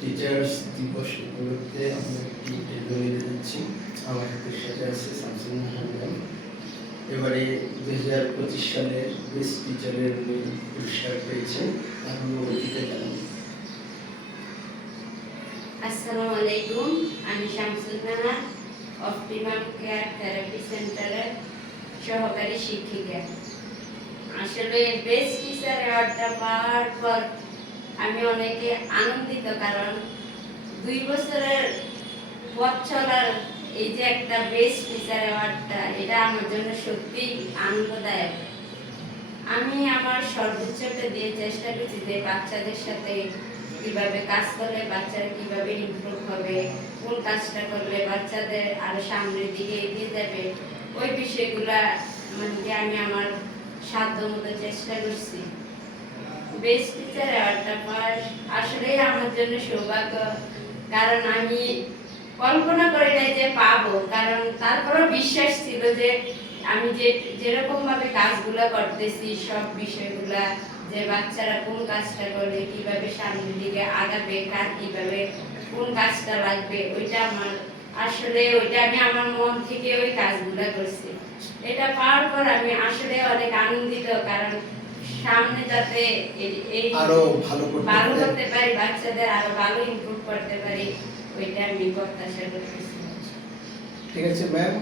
Teachers দিবস উপলক্ষে আমরা একটি টেবিল নিতে যাচ্ছি। আমার হাতের সাথে আছে শামসুন নাহার। এবারে 2025 সালের বেস্ট টিচারের উনি পুরস্কার পেয়েছেন। এখন অতিথি জানাবো। আসসালামু আলাইকুম, আমি Shamsun Nahar, optimum care therapy সেন্টারের সহকারী শিক্ষিকা। আসলে বেস্ট টিচার অ্যাওয়ার্ডটা পাওয়ার পর আমি অনেকে আনন্দিত, কারণ 2 বছরের পথ চলার এই যে একটা বেস্ট টিচার অ্যাওয়ার্ডটা, এটা আমার জন্য সত্যিই আনন্দদায়ক। আমি আমার সর্বোচ্চটা দিয়ে চেষ্টা করছি যে বাচ্চাদের সাথে কিভাবে কাজ করলে বাচ্চারা কিভাবে ইমপ্রুভ হবে, কোন কাজটা করলে বাচ্চাদের আরো সামনের দিকে এগিয়ে যাবে, ওই বিষয়গুলা মানে আমি আমার সাধ্য মতো চেষ্টা করছি। বেস্ট টিচার অ্যাওয়ার্ডটা পাওয়ার আসলেই আমার জন্য সৌভাগ্য, কারণ আমি কল্পনা করি নাই যে পাবো, কারণ তারপরও বিশ্বাস ছিল যে আমি যেরকম ভাবে কাজগুলো করতেছি, সব বিষয়গুলা যে বাচ্চারা কোন কাজটা করলে কিভাবে সামনের দিকে আগাবে, কার কিভাবে কোন কাজটা লাগবে, ওইটা আমি আমার মন থেকে ওই কাজগুলো করছি। এটা পাওয়ার পর আমি আসলে অনেক আনন্দিত, কারণ সামনে যাতে এই আরো ভালো করতে পারি, বাচ্চাদের আরো ভালো ইমপ্রুভ করতে পারি, ওইটা আমি প্রত্যাশা করতেছি। ঠিক আছে ম্যাম।